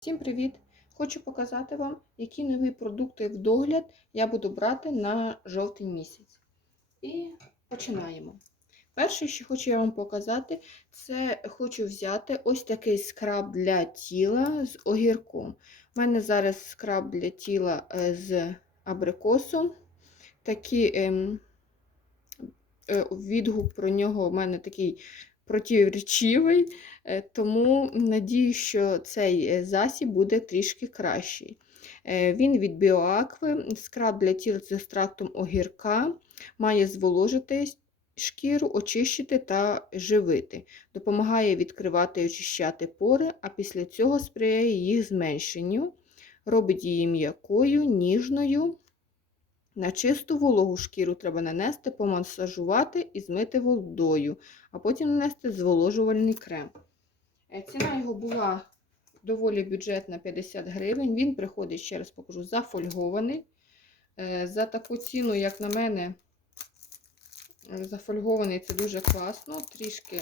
Всім привіт! Хочу показати вам, які нові продукти в догляд я буду брати на жовтень місяць. І починаємо. Перше, що хочу я вам показати, це хочу взяти ось такий скраб для тіла з огірком. У мене зараз скраб для тіла е, з абрикосом. Такий ем, е, відгук про нього у мене такий противоречивий. Е, Тому надію, що цей е, засіб буде трішки кращий. Е, Він від Біоакви, скраб для тіла з екстрактом огірка, має зволожити шкіру, очищити та живити. Допомагає відкривати і очищати пори, а після цього сприяє їх зменшенню, робить її м'якою, ніжною. На чисту вологу шкіру треба нанести, помасажувати і змити водою, а потім нанести зволожувальний крем. Е, Ціна його була доволі бюджетна 50 гривень. Він приходить, ще раз покажу, зафольгований. Е, За таку ціну, як на мене, зафольгований це дуже класно. Трішки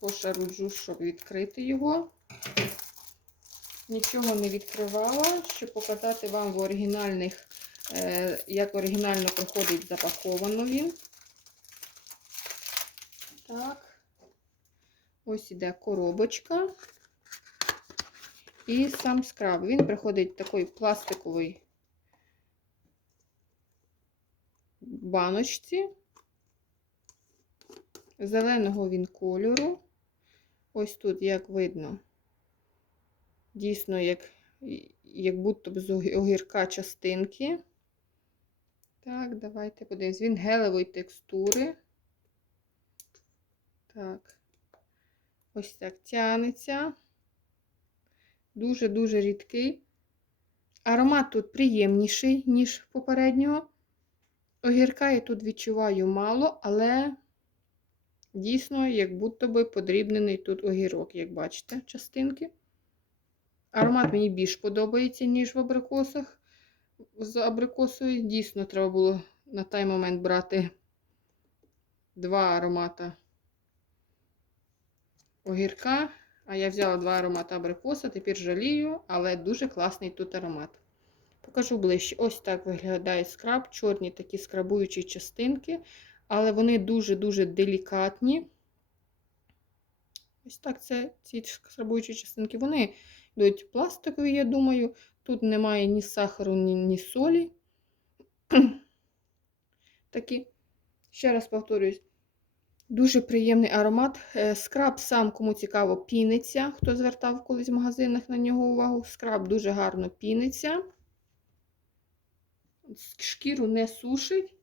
пошаруджу, щоб відкрити його. Нічого не відкривала, щоб показати вам в оригінальних, як оригінально проходить запаковано він. Так. Ось іде коробочка. І сам скраб. Він приходить такої пластиковій баночці. Зеленого він кольору. Ось тут, як видно, дійсно, як, як будто б з огірка частинки. Так, давайте подивимось. Він гелевої текстури. Так. Ось так тянеться. Дуже-дуже рідкий. Аромат тут приємніший, ніж попереднього. Огірка я тут відчуваю мало, але дійсно, як будто би подрібнений тут огірок, як бачите, частинки. Аромат мені більш подобається, ніж в абрикосах. З абрикосою дійсно треба було на той момент брати два аромата огірка, а я взяла два аромати абрикоса, тепер жалію, але дуже класний тут аромат. Покажу ближче. Ось так виглядає скраб, чорні такі скрабуючі частинки, але вони дуже-дуже делікатні. Ось так це ці скрабуючі частинки. Вони йдуть пластикові, я думаю. Тут немає ні сахару, ні, ні солі. Такі, ще раз повторюсь, Дуже приємний аромат. Е, Скраб сам, кому цікаво, піниться. Хто звертав колись в магазинах на нього увагу. Скраб дуже гарно піниться. Шкіру не сушить.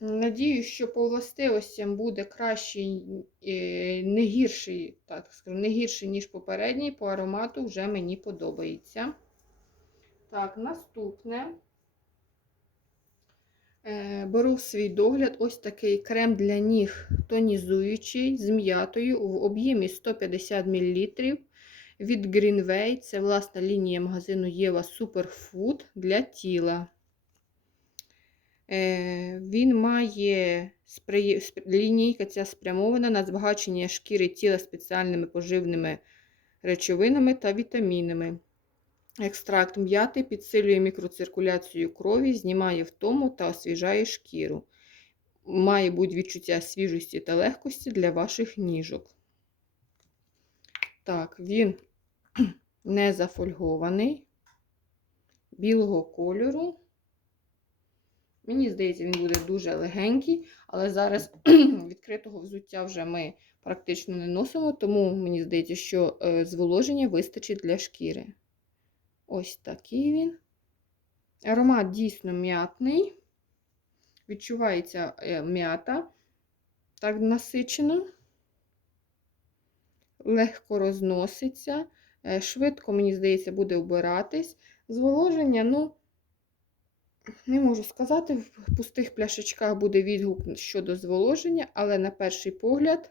Надію, що по властивостям буде кращий, е, не гірший, так скажу, не гірший, ніж попередній. По аромату вже мені подобається. Так, наступне. Е, беру в свій догляд ось такий крем для ніг тонізуючий з м'ятою в об'ємі 150 мл від Greenway. Це власна лінія магазину Єва Superfood для тіла. Е, він має лінійка ця спрямована на збагачення шкіри тіла спеціальними поживними речовинами та вітамінами. Екстракт м'яти підсилює мікроциркуляцію крові, знімає втому та освіжає шкіру. Має бути відчуття свіжості та легкості для ваших ніжок. Так, він не зафольгований, білого кольору. Мені здається, він буде дуже легенький, але зараз відкритого взуття вже ми практично не носимо, тому мені здається, що е, зволоження вистачить для шкіри. Ось такий він. Аромат дійсно м'ятний. Відчувається е, м'ята, так насичено, легко розноситься. Е, швидко, мені здається, буде вбиратись. Зволоження, ну, не можу сказати, в пустих пляшечках буде відгук щодо зволоження, але на перший погляд,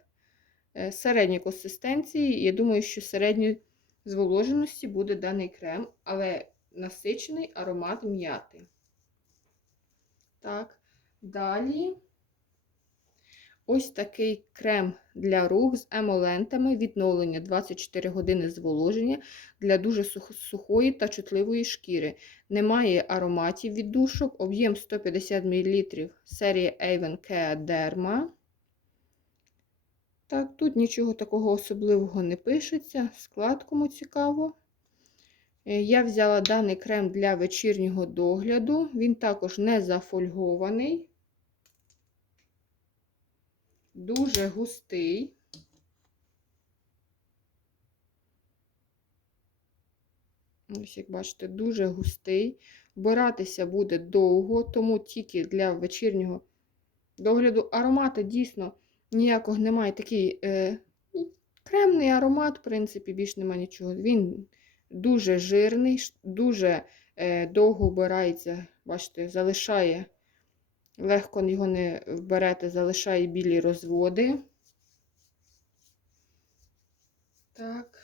е, середньої консистенції, я думаю, що середньої зволоженості буде даний крем, але насичений аромат м'яти. Так, далі ось такий крем для рук з емолентами, відновлення 24 години зволоження для дуже сухої та чутливої шкіри. Немає ароматів від душок, об'єм 150 мл серії Avon Care Derma. Так, тут нічого такого особливого не пишеться. Склад кому цікаво. Е, Я взяла даний крем для вечірнього догляду. Він також не зафольгований. Дуже густий. Ось, як бачите, дуже густий. Вбиратися буде довго, тому тільки для вечірнього догляду. Аромату дійсно ніякого немає. Такий е, кремний аромат, в принципі, більш немає нічого. Він дуже жирний, дуже е, довго вбирається. Бачите, залишає, легко його не вберете, залишає білі розводи. Так,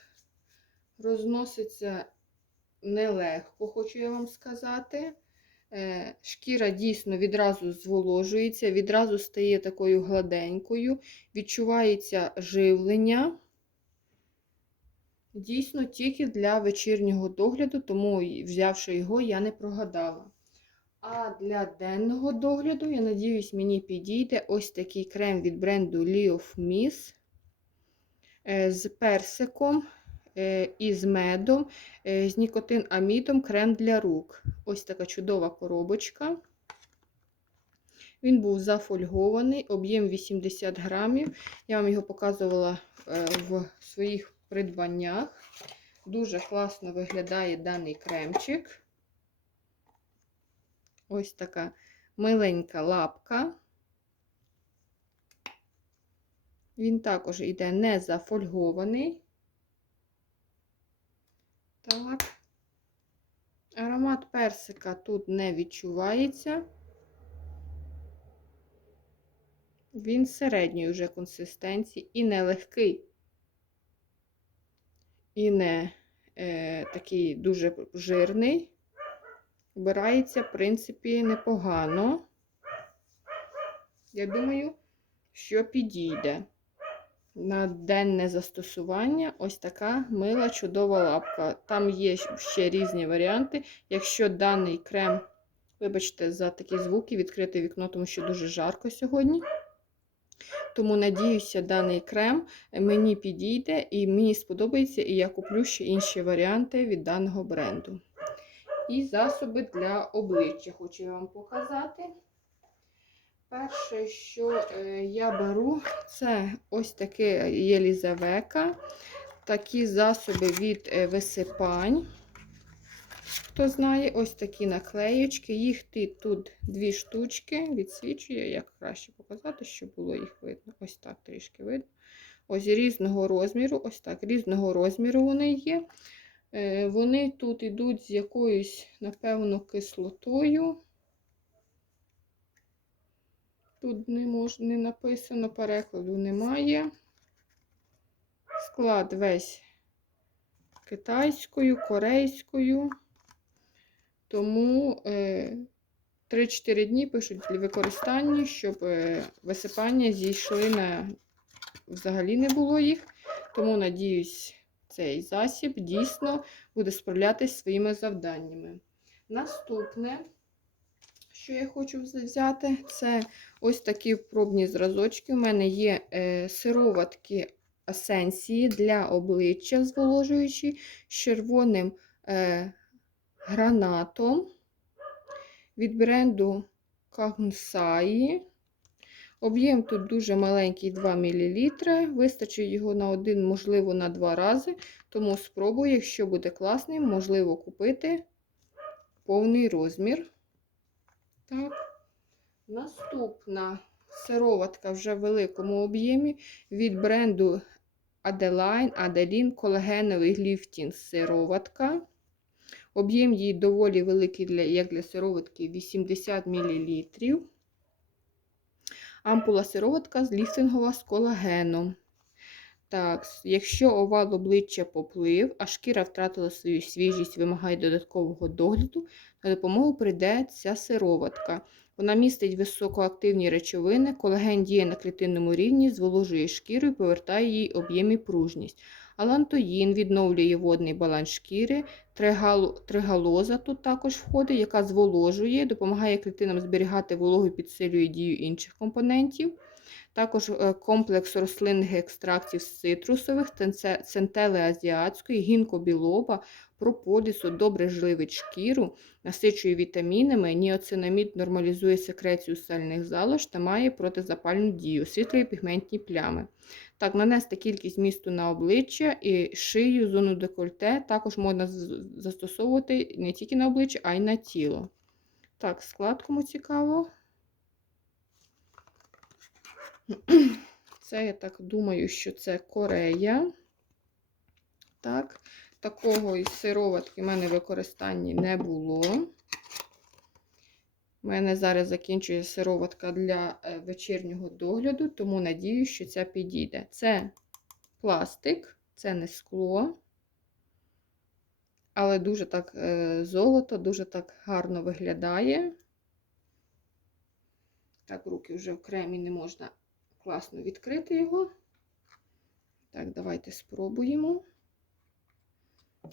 розноситься нелегко, хочу я вам сказати. Е, Шкіра дійсно відразу зволожується, відразу стає такою гладенькою, відчувається живлення. Дійсно, тільки для вечірнього догляду, тому, взявши його, я не прогадала. А для денного догляду, я надіюсь, мені підійде ось такий крем від бренду Leof Miss е, з персиком е, і з медом, е, з нікотин-амідом крем для рук. Ось така чудова коробочка. Він був зафольгований, об'єм 80 грамів. Я вам його показувала е, в своїх придбаннях. Дуже класно виглядає даний кремчик. Ось така миленька лапка. Він також йде не зафольгований. Так. Аромат персика тут не відчувається. Він середньої вже консистенції і не легкий, і не е, такий дуже жирний. Вбирається, в принципі, непогано. Я думаю, що підійде на денне застосування ось така мила чудова лапка. Там є ще різні варіанти. Якщо даний крем, вибачте, за такі звуки, відкрите вікно, тому що дуже жарко сьогодні. Тому, надіюся, даний крем мені підійде і мені сподобається, і я куплю ще інші варіанти від даного бренду. І засоби для обличчя хочу я вам показати. Перше, що е, я беру, це ось таке Єлізавека. Такі засоби від е, висипань. Хто знає, ось такі наклеєчки. Їх тут дві штучки. Відсвічує, як краще показати, щоб було їх видно. Ось так трішки видно. Ось різного розміру, ось так, різного розміру вони є. Е, Вони тут йдуть з якоюсь, напевно, кислотою. Тут не, мож, не написано, перекладу немає. Склад весь китайською, корейською. Тому е, 3-4 дні пишуть використання, щоб е, висипання зійшли на взагалі не було їх. Тому, надіюсь, цей засіб дійсно буде справлятися своїми завданнями. Наступне, що я хочу взяти, це ось такі пробні зразочки. У мене є е, сироватки асенсії для обличчя зволожуючі з червоним е, гранатом від бренду Кагнсаї. Об'єм тут дуже маленький 2 мл. Вистачить його на один, можливо, на два рази. Тому спробую, якщо буде класний, можливо купити повний розмір. Так. Наступна сироватка вже в великому об'ємі від бренду Adeline Adeline колагеновий ліфтінг сироватка. Об'єм її доволі великий, для, як для сироватки 80 мл. Ампула сироватка з ліфтингова з колагеном. Так, якщо овал обличчя поплив, а шкіра втратила свою свіжість, вимагає додаткового догляду, на допомогу прийде ця сироватка. Вона містить високоактивні речовини, колаген діє на клітинному рівні, зволожує шкіру і повертає їй об'єм і пружність. Алантоїн відновлює водний баланс шкіри, тригал- тригалоза тут також входить, яка зволожує, допомагає клітинам зберігати вологу і підсилює дію інших компонентів. Також е, комплекс рослинних екстрактів з цитрусових, центели азіатської, гінкобілоба, прополісу добре живить шкіру, насичує вітамінами, ніоцинамід нормалізує секрецію сальних залож та має протизапальну дію, світлої пігментні плями. Так, нанести кількість місту на обличчя і шию, зону декольте також можна застосовувати не тільки на обличчя, а й на тіло. Так, склад кому цікаво. Це я так думаю, що це Корея. Так, такого із сироватки в мене в використанні не було. У мене зараз закінчує сироватка для е, вечірнього догляду, тому надію, що ця підійде. Це пластик, це не скло, але дуже так е, золото, дуже так гарно виглядає. Так, руки вже в кремі не можна класно відкрити його. Так, давайте спробуємо.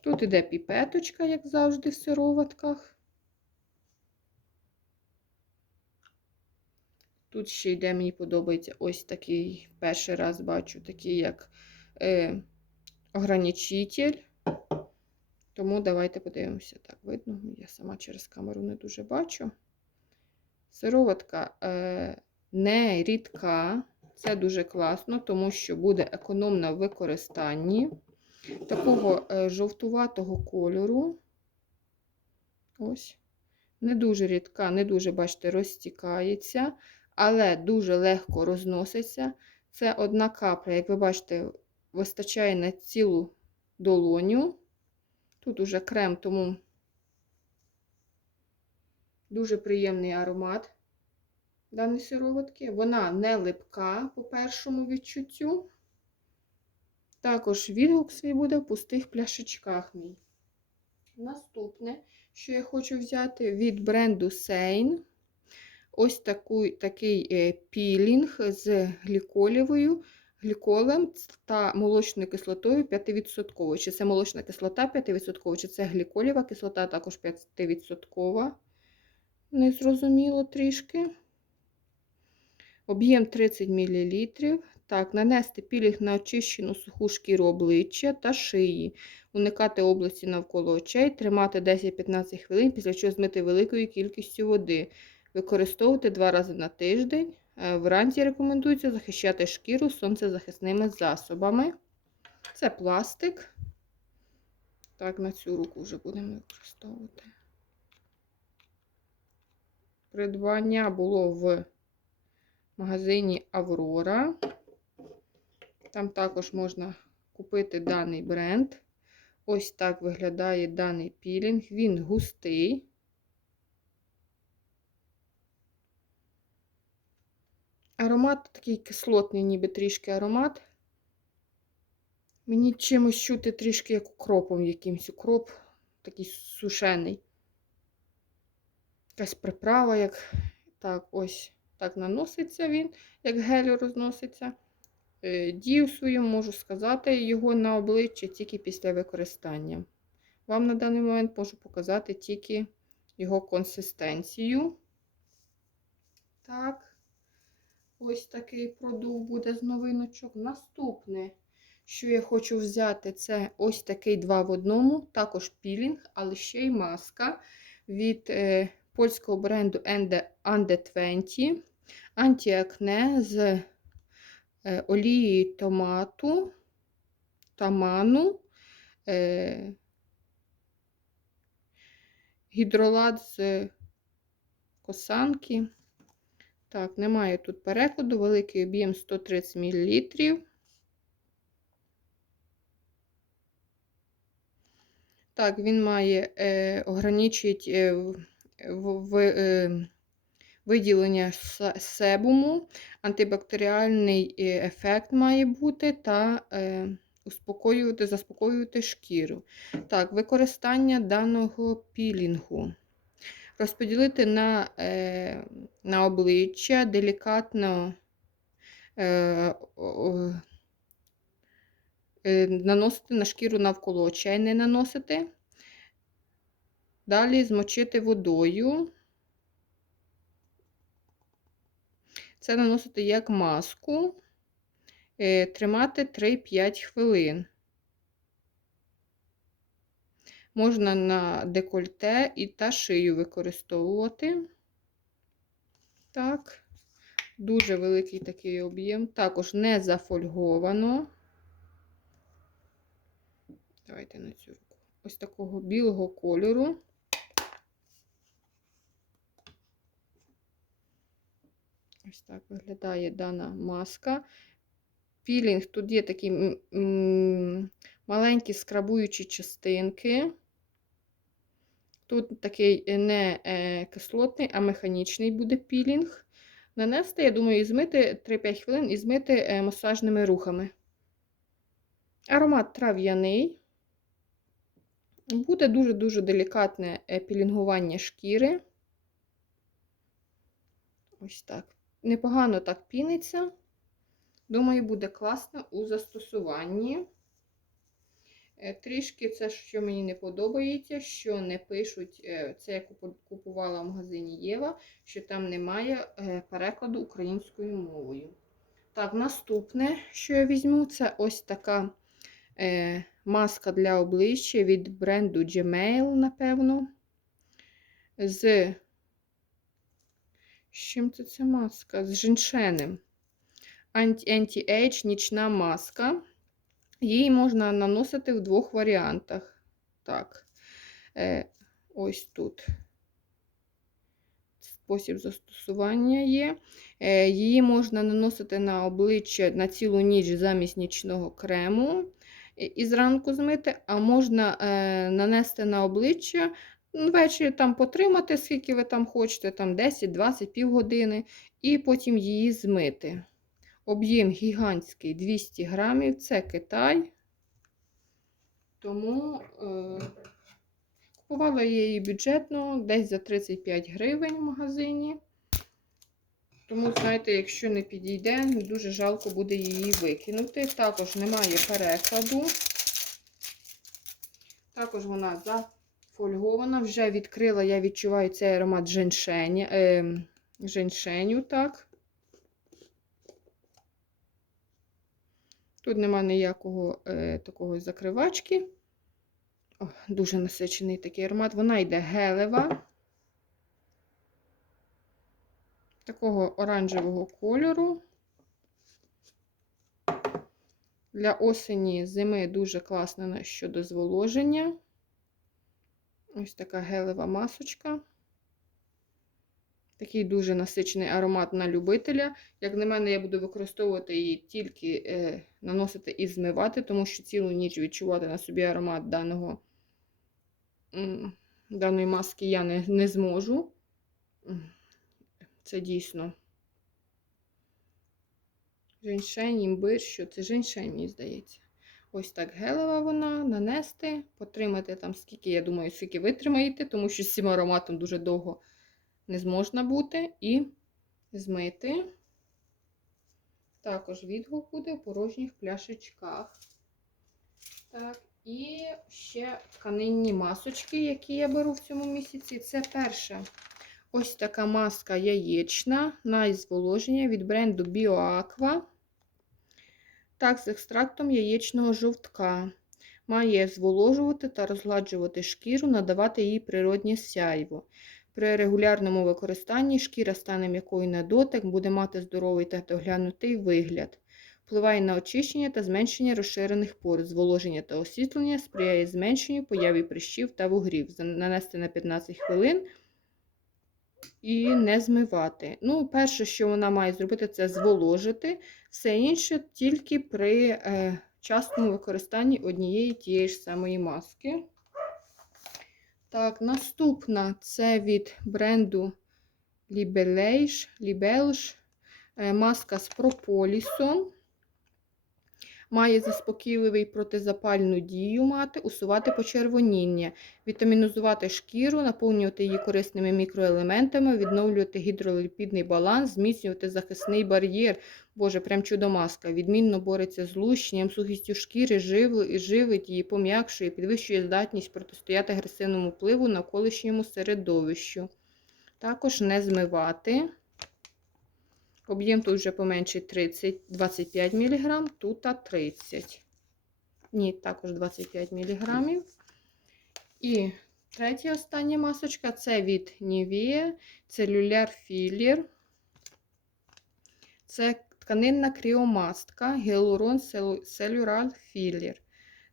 Тут іде піпеточка, як завжди, в сироватках. Тут ще йде, мені подобається ось такий, перший раз бачу, такий як е, ограничитель. Тому давайте подивимося. Так, видно, я сама через камеру не дуже бачу. Сироватка е, не рідка, це дуже класно, тому що буде економна в використанні. Такого е, жовтуватого кольору. Ось. Не дуже рідка, не дуже, бачите, розтікається, але дуже легко розноситься. Це одна капля, як ви бачите, вистачає на цілу долоню. Тут уже крем, тому дуже приємний аромат даної сироватки. Вона не липка по першому відчуттю. Також відгук свій буде в пустих пляшечках мій. Наступне, що я хочу взяти від бренду Sein. Ось таку, такий е, пілінг з гліколівою, гліколем та молочною кислотою 5%. Чи це молочна кислота 5%, чи це гліколєва кислота також 5%. Незрозуміло трішки. Об'єм 30 мл. Так, нанести пілінг на очищену суху шкіру обличчя та шиї, уникати області навколо очей, тримати 10-15 хвилин, після чого змити великою кількістю води. Використовувати два рази на тиждень. Е, Вранці рекомендується захищати шкіру сонцезахисними засобами. Це пластик. Так, на цю руку вже будемо використовувати. Придбання було в магазині Аврора. Там також можна купити даний бренд. Ось так виглядає даний пілінг. Він густий. Аромат такий кислотний, ніби трішки аромат. Мені чимось чути трішки як укропом якимсь укроп, такий сушений. Якась приправа, як так, ось так наноситься він, як гель розноситься. Е, Дію свою можу сказати його на обличчя тільки після використання. Вам на даний момент можу показати тільки його консистенцію. Так, ось такий продукт буде з новиночок. Наступне, що я хочу взяти, це ось такий два в одному, також пілінг, але ще й маска від е, польського бренду Ande 20. Антіакне з е, олією томату, таману, е, гідролат з косанки. Так, немає тут перекладу, великий об'єм 130 мл. Так, він має е, ограничить е, в, в, е, виділення себуму, антибактеріальний е, ефект має бути та е, успокоювати, заспокоювати шкіру. Так, використання даного пілінгу. Розподілити на, е, на обличчя делікатно наносити на шкіру навколо очей, не наносити. Далі змочити водою. Це наносити як маску, е, тримати 3-5 хвилин. Можна на декольте і та шию використовувати. Так, дуже великий такий об'єм. Також не зафольговано. Давайте на цю руку. Ось такого білого кольору. Ось так виглядає дана маска. Пілінг, тут є такі маленькі скрабуючі частинки. Тут такий е, не е, кислотний, а механічний буде пілінг. Нанести, я думаю, і змити 3-5 хвилин і змити е, масажними рухами. Аромат трав'яний. Буде дуже-дуже делікатне пілінгування шкіри. Ось так. Непогано так піниться. Думаю, буде класно у застосуванні. Е, Трішки це, що мені не подобається, що не пишуть, е, це я купувала в магазині Єва, що там немає е, перекладу українською мовою. Так, наступне, що я візьму, це ось така маска для обличчя від бренду Gmail, напевно. З з чим це ця маска? З женьшенем. Anti-Age нічна маска. Її можна наносити в двох варіантах. Так, е, ось тут спосіб застосування є. Е, її можна наносити на обличчя на цілу ніч замість нічного крему і зранку змити, а можна е, нанести на обличчя. Ввечері там потримати, скільки ви там хочете, там 10-20 півгодини, і потім її змити. Об'єм гігантський 200 грамів, це Китай. Тому е, купувала я її бюджетно, десь за 35 гривень в магазині. Тому, знаєте, якщо не підійде, дуже жалко буде її викинути. Також немає перекладу. Також вона зафольгована. Вже відкрила, я відчуваю цей аромат женьшеня, е, женьшеню, так. Тут нема ніякого е, такого закривачки. О, дуже насичений такий аромат. Вона йде гелева. Такого оранжевого кольору. Для осені зими дуже класно щодо зволоження. Ось така гелева масочка. Такий дуже насичений аромат на любителя. Як на мене, я буду використовувати її тільки е, наносити і змивати, тому що цілу ніч відчувати на собі аромат даного, даної маски я не, не зможу. Це дійсно женьшень, імбир, що це женьшень, мені здається. Ось так гелева вона, нанести, потримати там, скільки, я думаю, скільки витримаєте, тому що з цим ароматом дуже довго не зможна бути, і змити. Також відгук буде в порожніх пляшечках. Так, і ще тканинні масочки, які я беру в цьому місяці. Це перша ось така маска яєчна на зволоження від бренду BioAqua. Так, з екстрактом яєчного жовтка. Має зволожувати та розгладжувати шкіру, надавати їй природнє сяйво. При регулярному використанні шкіра стане м'якою на дотик, буде мати здоровий та доглянутий вигляд. Впливає на очищення та зменшення розширених пор, зволоження та освітлення, сприяє зменшенню появі прищів та вугрів. Нанести на 15 хвилин і не змивати. Ну, перше, що вона має зробити, це зволожити. Все інше тільки при е, частому використанні однієї тієї ж самої маски. Так, наступна це від бренду Лібелейш, Libelge е, маска з прополісом. Має заспокійливий протизапальну дію мати, усувати почервоніння, вітамінізувати шкіру, наповнювати її корисними мікроелементами, відновлювати гідроліпідний баланс, зміцнювати захисний бар'єр. Боже, прям чудо маска. Відмінно бореться з лущенням, сухістю шкіри, живли- живить її, пом'якшує, підвищує здатність протистояти агресивному впливу навколишньому середовищу. Також не змивати. Об'єм тут вже поменший 30, 25 мг, тут 30. Ні, також 25 мг. І третя остання масочка це від Nivea Cellular Filler. Це тканинна кріомастка Cell- Cellular Filler.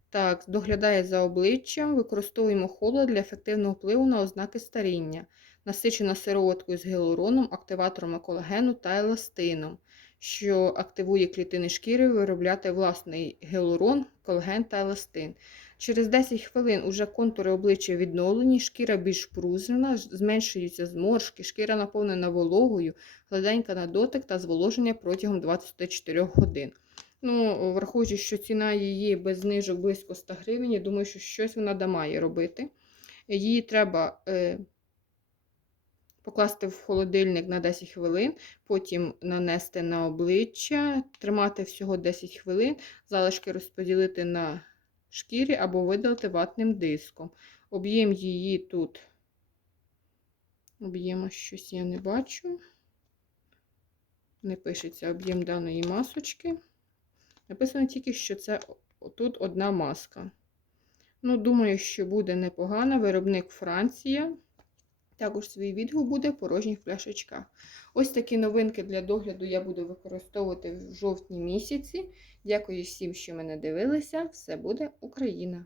Так, доглядає за обличчям, використовуємо холод для ефективного впливу на ознаки старіння насичена сироваткою з гіалуроном, активаторами колагену та еластином, що активує клітини шкіри виробляти власний гіалурон, колаген та еластин. Через 10 хвилин уже контури обличчя відновлені, шкіра більш пружена, зменшуються зморшки, шкіра наповнена вологою, гладенька на дотик та зволоження протягом 24 годин. Ну, враховуючи, що ціна її без знижок близько 100 гривень, я думаю, що щось вона має робити. Її треба е, покласти в холодильник на 10 хвилин, потім нанести на обличчя, тримати всього 10 хвилин, залишки розподілити на шкірі або видалити ватним диском. Об'єм її тут, об'єму щось я не бачу. Не пишеться об'єм даної масочки. Написано тільки, що це тут одна маска. Ну, думаю, що буде непогано. Виробник Франція. Також свій відгук буде в порожніх пляшечках. Ось такі новинки для догляду я буду використовувати в жовтні місяці. Дякую всім, що мене дивилися. Все буде Україна!